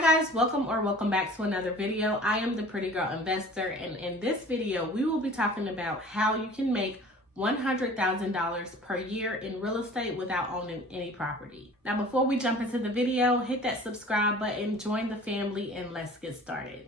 Hi guys, welcome back to another video. I am the Pretty Girl Investor, and in this video we will be talking about how you can make $100,000 per year in real estate without owning any property. Now before we jump into the video, hit that subscribe button, join the family, and let's get started.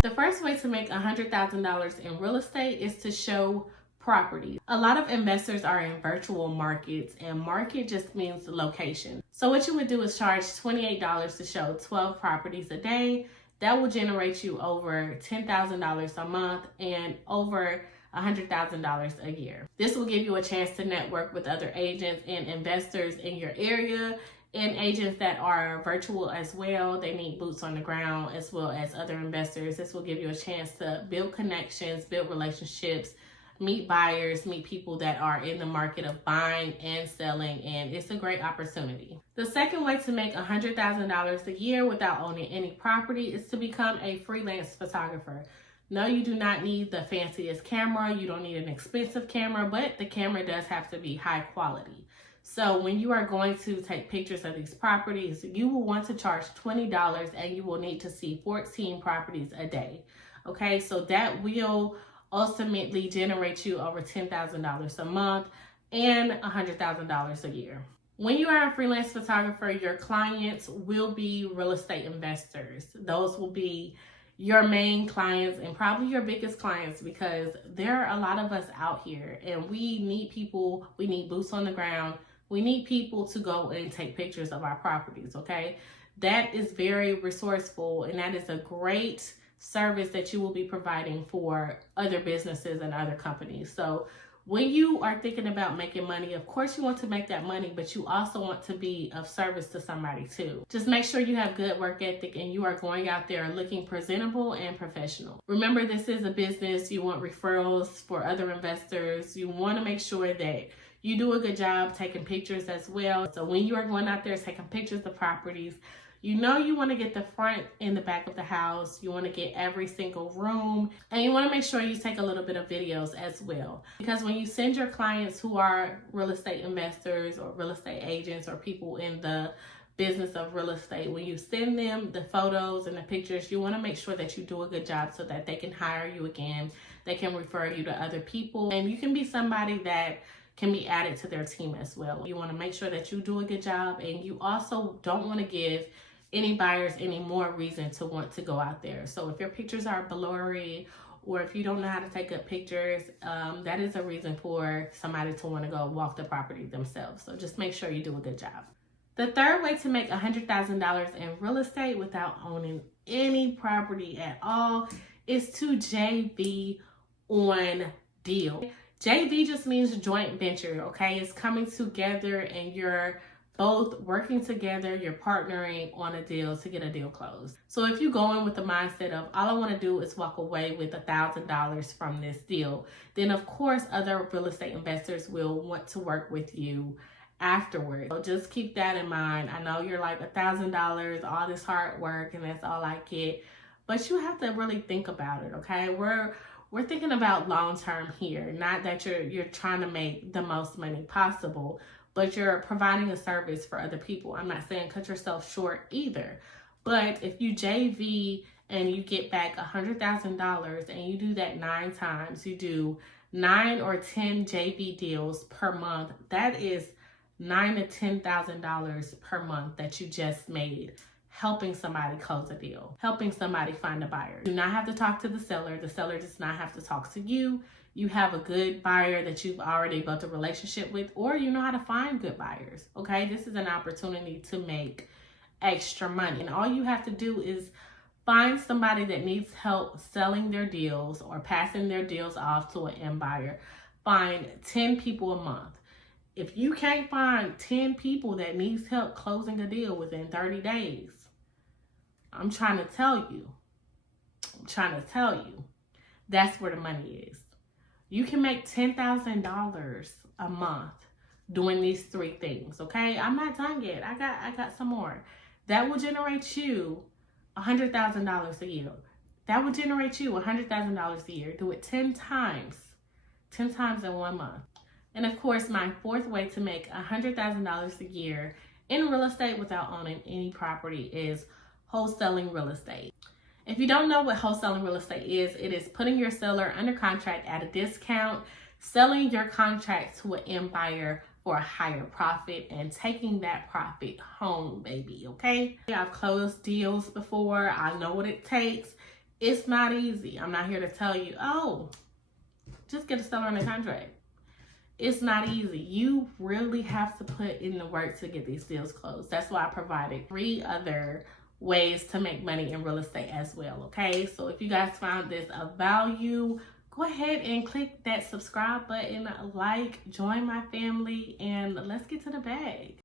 The first way to make $100,000 in real estate is to show property. A lot of investors are in virtual markets, and market just means the location. So what you would do is charge $28 to show 12 properties a day. That will generate you over $10,000 a month and over $100,000 a year. This will give you a chance to network with other agents and investors in your area, and agents that are virtual as well. They need boots on the ground as well as other investors. This will give you a chance to build connections, build relationships, meet buyers, meet people that are in the market of buying and selling, and it's a great opportunity. The second way to make $100,000 a year without owning any property is to become a freelance photographer. No, you do not need the fanciest camera. You don't need an expensive camera, but the camera does have to be high quality. So when you are going to take pictures of these properties, you will want to charge $20 and you will need to see 14 properties a day. Okay, so that will ultimately generate you over $10,000 a month and $100,000 a year. When you are a freelance photographer, your clients will be real estate investors. Those will be your main clients and probably your biggest clients, because there are a lot of us out here and we need people, we need boots on the ground. We need people to go and take pictures of our properties, okay? That is very resourceful, and that is a great service that you will be providing for other businesses and other companies. So when you are thinking about making money, of course you want to make that money, but you also want to be of service to somebody too. Just make sure you have good work ethic and you are going out there looking presentable and professional. Remember, this is a business. You want referrals for other investors. You want to make sure that you do a good job taking pictures as well. So when you are going out there taking pictures of properties, you know you want to get the front and the back of the house. You want to get every single room, and you want to make sure you take a little bit of videos as well. Because when you send your clients who are real estate investors or real estate agents or people in the business of real estate, when you send them the photos and the pictures, you want to make sure that you do a good job so that they can hire you again. They can refer you to other people, and you can be somebody that can be added to their team as well. You want to make sure that you do a good job, and you also don't want to give any buyers any more reason to want to go out there. So if your pictures are blurry or if you don't know how to take good pictures, that is a reason for somebody to want to go walk the property themselves. So just make sure you do a good job. The third way to make $100,000 in real estate without owning any property at all is to JV on deal. JV just means joint venture, okay? It's coming together and you're both working together, you're partnering on a deal to get a deal closed. So if you go in with the mindset of all I want to do is walk away with $1,000 from this deal, then of course other real estate investors will want to work with you afterwards. So just keep that in mind. I know you're like $1,000, all this hard work, and that's all I get, but you have to really think about it, okay? We're thinking about long term here, not that you're trying to make the most money possible, but you're providing a service for other people. I'm not saying cut yourself short either, but if you JV and you get back $100,000 and you do that 9 times, you do 9 or 10 JV deals per month, that is $9,000 to $10,000 per month that you just made helping somebody close a deal, helping somebody find a buyer. You do not have to talk to the seller. The seller does not have to talk to you. You have a good buyer that you've already built a relationship with, or you know how to find good buyers, okay? This is an opportunity to make extra money. And all you have to do is find somebody that needs help selling their deals or passing their deals off to an end buyer. Find 10 people a month. If you can't find 10 people that needs help closing a deal within 30 days, I'm trying to tell you, that's where the money is. You can make $10,000 a month doing these 3 things, okay? I'm not done yet. I got some more. That will generate you $100,000 a year. That will generate you $100,000 a year. Do it 10 times in 1 month. And of course, my fourth way to make $100,000 a year in real estate without owning any property is wholesaling real estate. If you don't know what wholesaling real estate is, it is putting your seller under contract at a discount, selling your contract to an end buyer for a higher profit, and taking that profit home, baby, okay? I've closed deals before. I know what it takes. It's not easy. I'm not here to tell you, oh, just get a seller under contract. It's not easy. You really have to put in the work to get these deals closed. That's why I provided 3 other ways to make money in real estate as well, okay? So if you guys found this of value, go ahead and click that subscribe button, like, join my family, and let's get to the bag.